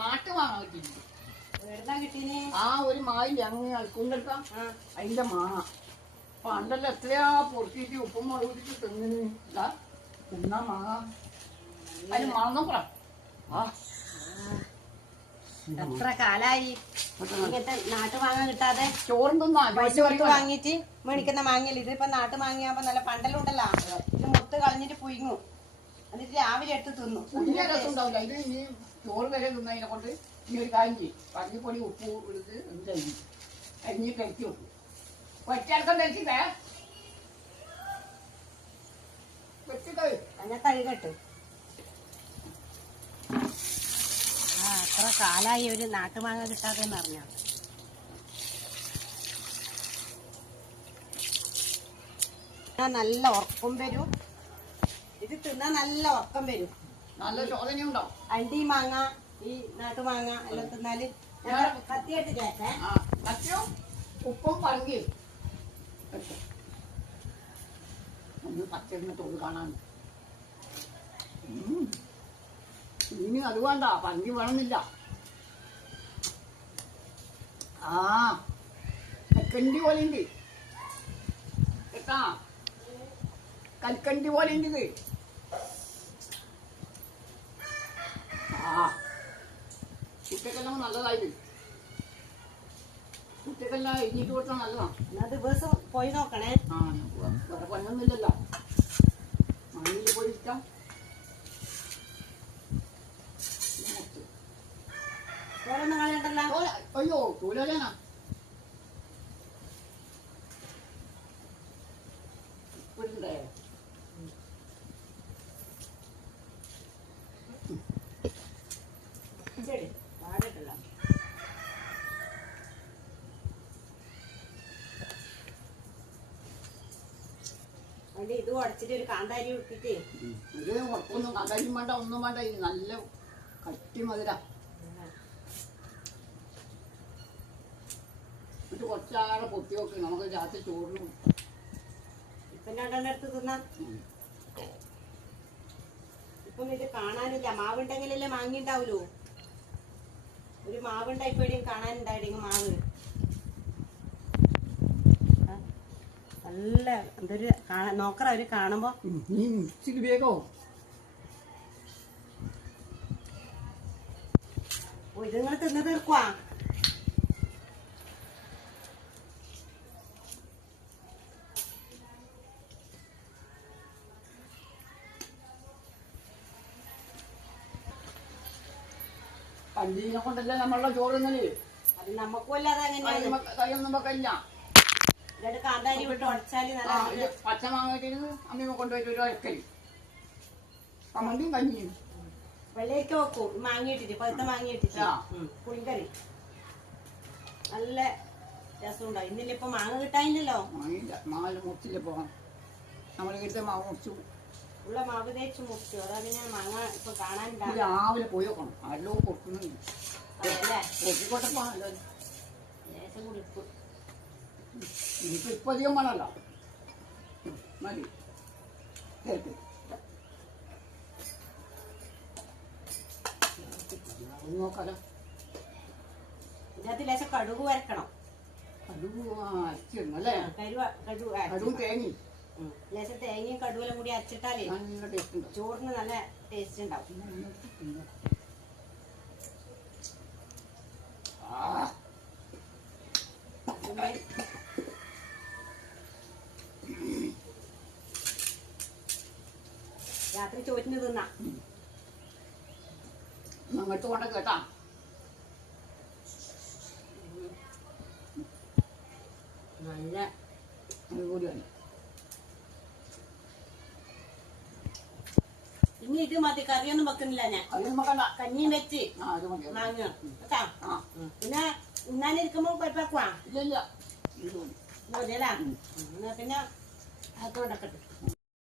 നാട്ടു മാങ്ങ കിട്ടിയിട്ടുണ്ട്. എവിടുന്നാ കിട്ടീന്? ആ ഒരു മാവില്ല അങ്ങ് അൽക്കുണ്ടെടുക്കാം അതിന്റെ മാങ്ങ പണ്ടല്ല എത്രയാ പൊറുക്കിട്ട് ഉപ്പും മുളകിട്ട് തിന്നാ തിന്നാ മാങ്ങ അതിന് മാങ്ങ പറ. ആ എത്ര കാലായി ഇങ്ങനത്തെ നാട്ടു മാങ്ങ കിട്ടാതെ? ചോറും തിന്നാ പൈസ കൊടുത്ത് വാങ്ങിട്ട് മേടിക്കുന്ന മാങ്ങയില്ല. ഇതിപ്പോ നാട്ടു മാങ്ങിയാകുമ്പോ നല്ല പണ്ടലുണ്ടല്ലോ, ഇത് മൊത്ത് കളഞ്ഞിട്ട് പുഴുങ്ങും, എന്നിട്ട് രാവിലെ എടുത്ത് തിന്നു. വലിയ രസം ഉണ്ടാവില്ല. ഇത് ഇനി ചോറ് വരെ തിന്നതിനെ കൊണ്ട് ഇനി ഒരു കാര്യം ചെയ്യും, പള്ളിപ്പൊടി ഉപ്പ് എടുത്ത് എന്ത് അരിഞ്ഞ് കഴിച്ചു വെക്കും. ഒറ്റയടക്കം കഴിച്ചിട്ടേ വെച്ചിട്ട് അങ്ങനെ തഴുകട്ട്. ആ എത്ര കാലായി ഒരു നാട്ടുമാങ്ങ കിട്ടാതെ അറിഞ്ഞ. നല്ല ഉറക്കം വരും, ഇത് തിന്നാ നല്ല ഉറക്കം വരും, നല്ല ചോദനയുണ്ടാവും. അണ്ടി മാങ്ങ ഈ നാട്ടുമാങ്ങ എല്ലാം തിന്നാല്. ഞാൻ കത്തിയായിട്ട് കേട്ടെ കത്തിയും ഉപ്പും പറങ്കിയും ഒന്ന് പച്ചരിന് തോട് കാണാൻ. ഇനി അത് വേണ്ട, പങ്കി വേണമെന്നില്ല. ആ കൽക്കണ്ടി പോലെ ഉണ്ട് കേട്ടാ, കൽക്കണ്ടി പോലെ ഉണ്ട് ഇത്. ആ കുട്ടിക്കെല്ലാം നല്ലതായത്, കുട്ടിക്കെല്ലാം എഴുതിയിട്ട് കൊടുത്താൽ നല്ലതാണ്. എന്നാ ദിവസം പോയി നോക്കണേ. ആ വേറെ പണിയൊന്നുമില്ലല്ലോ, മണ്ണിൽ പോയിരിക്കാം. വേറൊന്നും കളയണ്ടല്ലോ. അയ്യോ തൂലാനാ ഇപ്പോഴേ ശരി പാടിട്ടല്ല. അതിന്റെ ഇത് ഉടച്ചിട്ട് ഒരു കാന്താരി ഇട്ടിട്ട് ഇത് ഉറപ്പൊന്നും കണ്ടാലും വേണ്ട, ഒന്നും വേണ്ട. ഇത് നല്ല കട്ടി മധുര. എന്നിട്ട് കുറച്ചാടെ പൊത്തി നോക്കി നമുക്ക് രാത്രി ചോറിനും. ഇപ്പം രണ്ടെണ്ണം എടുത്ത് തിന്നാ. ഇപ്പം ഇത് കാണാനില്ല, മാവുണ്ടെങ്കിലല്ലേ മാങ്ങിണ്ടാവൂലോ. ഒരു മാവുണ്ടായിപ്പോഴും കാണാനുണ്ടായിട്ടെങ്കിൽ മാവ് നല്ല എന്തൊരു നോക്കറ അവര് കാണുമ്പോ. നീ ഇച്ചിരി വേഗോ ഇത് നിങ്ങൾ തിന്ന് തീർക്കുവാ. പഞ്ചീനെ കൊണ്ടല്ലേ നമ്മളുടെ ചോറ് ഇന്നലെ. അത് നമുക്കും അല്ലാതെ അങ്ങനെയാണ്. കൈയൊന്നും വെക്കില്ല. എന്നിട്ട് കാന്താരി വിട്ട് ഉടച്ചാല് നല്ല പച്ച മാങ്ങിട്ട് അമ്മ കൊണ്ടുപോയിട്ട് ഒരു അരക്കരി കമ്മന്തിയും കഞ്ഞിയും വെള്ളയൊക്കെ വെക്കും. മാങ്ങിയിട്ടിട്ട് പഴുത്ത മാങ്ങിയിട്ടിട്ട് പുളിങ്കറി നല്ല രസമുണ്ടാവും. ഇന്നില്ല ഇപ്പൊ മാങ്ങ കിട്ടാനില്ലല്ലോ. മാങ്ങില്ല, മാങ്ങ മുറിച്ചില്ല. പോകാം നമ്മൾ ഇവിടുത്തെ മാവ് മുറിച്ചു ഉള്ള മാവ് തേച്ച് മുറിച്ചു. അതാ പിന്നെ മാങ്ങ ഇപ്പൊ കാണാനുണ്ടാവും. രാവിലെ പോയി നോക്കണം, ആരോ കൊടുക്കുന്നുണ്ട്. കൊട്ടിക്കോട്ടപ്പോ ലേശം കുളിപ്പ് ഇനിയിപ്പോ ഇപ്പൊ അധികം വേണമല്ലോ, മതി കേൾക്ക്. നോക്കാലോ. ഇതിനകത്ത് ലേശം കടുക് വരക്കണം. കടുക് അരച്ചിരുന്നു അല്ലേ? കടുകും തേങ്ങയും ലേശം തേങ്ങയും കടുവെല്ലാം കൂടി അരച്ചിട്ടാലേ നല്ല ടേസ്റ്റ് ഉണ്ട്, ചോറിന് നല്ല ടേസ്റ്റ് ഉണ്ടാവും. രാത്രി ചോറ്റിന് തിന്നാ. അങ്ങോട്ട് കൊണ്ട് കേട്ടാ. നല്ല അതുകൂടിയാണ്. ഇനി ഇത് മതി, കറിയൊന്നും വെക്കുന്നില്ല ഞാൻ. കഞ്ഞിയും വെച്ച് മാങ്ങ കേട്ടാ. പിന്നെ ഉണ്ണാനിരിക്കുമ്പോ പരിപ്പാക്കുവാ. ഇല്ല മതിയല്ലേ? പിന്നെ അതൊക്കെ